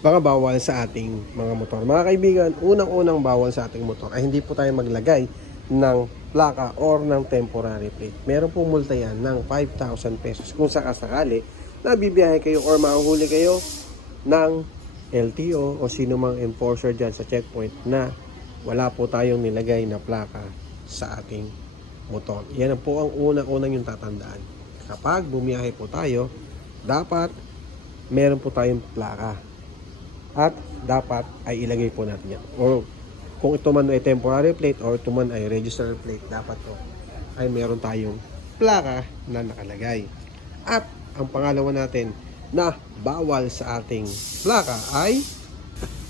Mga bawal sa ating mga motor. Mga kaibigan, unang-unang bawal sa ating motor ay hindi po tayo maglagay ng plaka or ng temporary plate. Meron pong multa yan ng 5,000 pesos kung sakasakali na bibiyahe kayo or mahuhuli kayo ng LTO o sino mang enforcer dyan sa checkpoint na wala po tayong nilagay na plaka sa ating motor. Yan po ang unang-unang yung tatandaan. Kapag bumiyahe po tayo, dapat meron po tayong plaka. At dapat ay ilagay po natin yan. Or kung ito man ay temporary plate or ito man ay registered plate, dapat to ay meron tayong plaka na nakalagay. At ang pangalawa natin na bawal sa ating plaka ay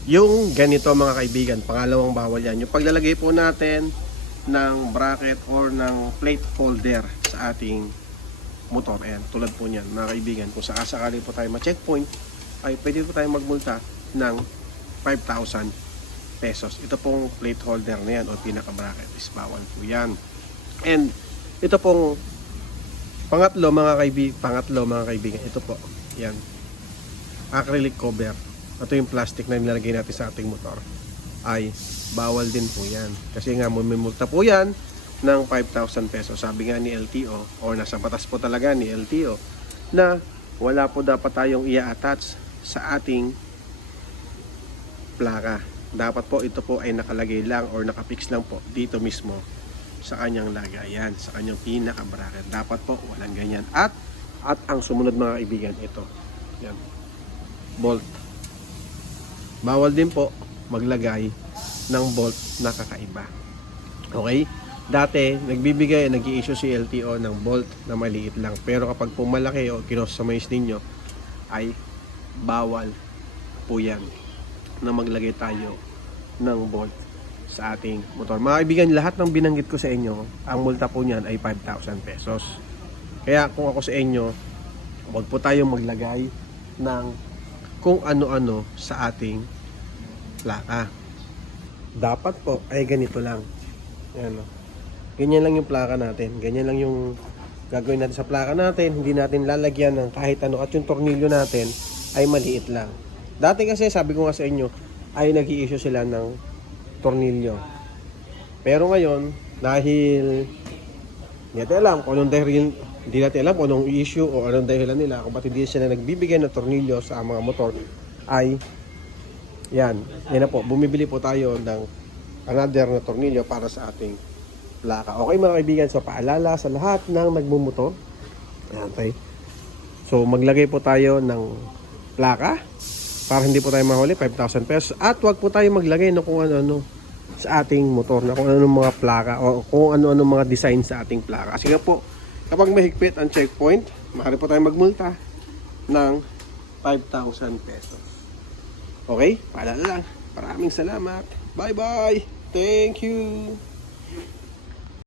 yung ganito mga kaibigan. Pangalawang bawal yan. Yung paglalagay po natin ng bracket or ng plate holder sa ating motor. Ayan, tulad po niyan mga kaibigan. Kung sakasakali po tayo ma-checkpoint, ay pwede po tayong magmulta ng 5,000 pesos. Ito pong plate holder na yan o pinaka-bracket is bawal po yan. And ito pong pangatlo mga kaibigan, ito po, yan, acrylic cover. Ito yung plastic na nilalagay natin sa ating motor ay bawal din po yan. Kasi nga may multa po yan ng 5,000 pesos. Sabi nga ni LTO or nasa batas po talaga ni LTO na wala po dapat tayong i-attach sa ating plaka. Dapat po ito po ay nakalagay lang or nakapix lang po dito mismo sa kanyang lagayan, sa kanyang pinaka-bracket. Dapat po walang ganyan. At ang sumunod mga kaibigan, ito. Yan. Bolt. Bawal din po maglagay ng bolt na kakaiba. Okay? Dati, nag-i-issue si LTO ng bolt na maliit lang. Pero kapag po malaki o kinustomize ninyo, ay bawal po yan na maglagay tayo ng bolt sa ating motor. Mga kaibigan, lahat ng binanggit ko sa inyo, ang multa po niyan ay 5,000 pesos. Kaya kung ako sa inyo, huwag po tayong maglagay ng kung ano-ano sa ating plaka. Dapat po ay ganito lang. Ayan, ganyan lang yung plaka natin. Ganyan lang yung gagawin natin sa plaka natin. Hindi natin lalagyan ng kahit ano. At yung tornilyo natin ay maliit lang. Dati kasi sabi ko nga sa inyo ay nag-i-issue sila ng tornilyo. Pero ngayon dahil hindi natin alam kung anong issue o anong dahilan nila kung ba't hindi sila nagbibigay ng tornilyo sa mga motor ay yan na po, bumibili po tayo ng another na tornilyo para sa ating plaka. Okay mga kaibigan, so paalala sa lahat ng nagmumotor. Okay. So maglagay po tayo ng plaka para hindi po tayo mahuli, 5,000 pesos. At wag po tayo maglagay ng kung ano-ano sa ating motor, na kung ano mga plaka o kung ano-ano mga design sa ating plaka. Kasi nga po, kapag mahigpit ang checkpoint, maaari po tayo magmulta ng 5,000 pesos. Okay? Paalala lang. Maraming salamat. Bye-bye. Thank you.